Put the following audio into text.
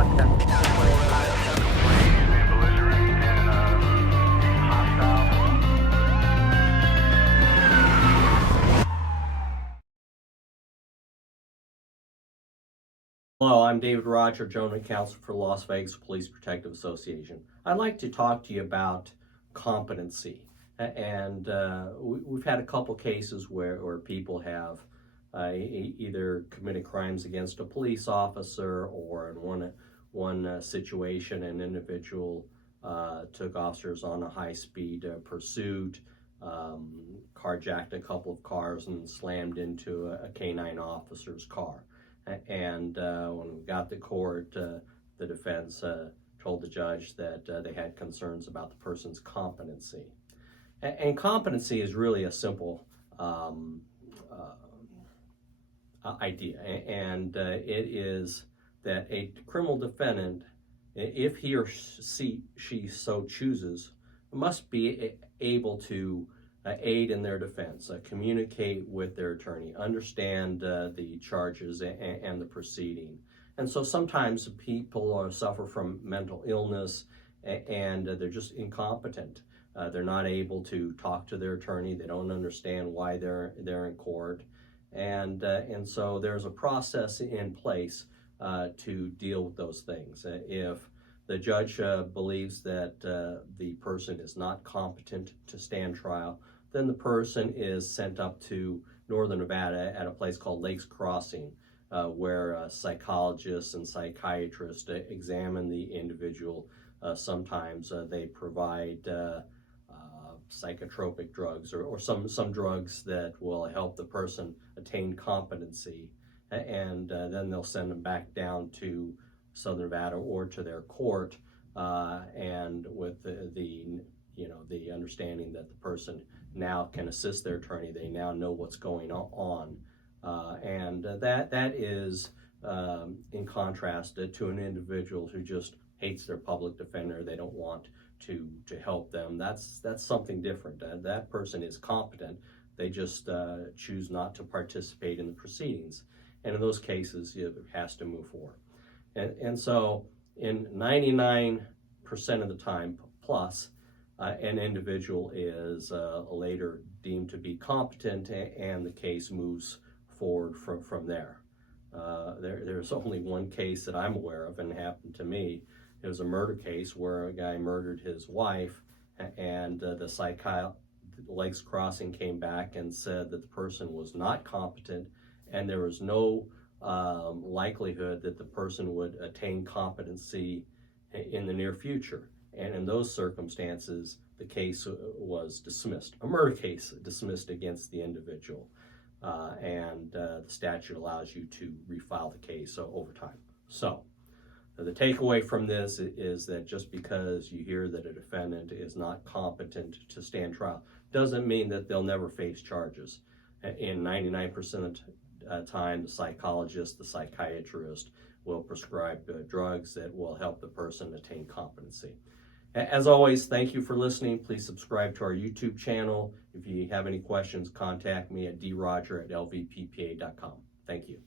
Hello, I'm David Roger, General Counsel for Las Vegas Police Protective Association. I'd like to talk to you about competency. And we've had a couple cases where people have either committed crimes against a police officer, or in one situation, an individual took officers on a high-speed pursuit, carjacked a couple of cars, and slammed into a canine officer's car. And when we got to court, the defense told the judge that they had concerns about the person's competency. And competency is really a simple idea, and it is that a criminal defendant, if he or she so chooses, must be able to aid in their defense, communicate with their attorney, understand the charges and the proceeding. And so sometimes people suffer from mental illness and they're just incompetent. They're not able to talk to their attorney. They don't understand why they're in court. And so there's a process in place to deal with those things. If the judge believes that the person is not competent to stand trial, then the person is sent up to Northern Nevada at a place called Lakes Crossing, where psychologists and psychiatrists examine the individual. Sometimes they provide psychotropic drugs or some drugs that will help the person attain competency, and then they'll send them back down to Southern Nevada or to their court, and with the understanding that the person now can assist their attorney. They now know what's going on, and that is in contrast to an individual who just hates their public defender. They don't want to help them. That's something different. That person is competent. They just choose not to participate in the proceedings, and in those cases, it has to move forward. And so, in 99% of the time plus, an individual is later deemed to be competent, and the case moves forward from there. There's only one case that I'm aware of, and it happened to me. It was a murder case where a guy murdered his wife, and the Lakes Crossing came back and said that the person was not competent, and there was no likelihood that the person would attain competency in the near future. And in those circumstances, the case was dismissed. A murder case dismissed against the individual. And the statute allows you to refile the case over time. So the takeaway from this is that just because you hear that a defendant is not competent to stand trial doesn't mean that they'll never face charges. In 99% of the time, the psychologist, the psychiatrist will prescribe drugs that will help the person attain competency. As always, thank you for listening. Please subscribe to our YouTube channel. If you have any questions, contact me at droger@lvppa.com. Thank you.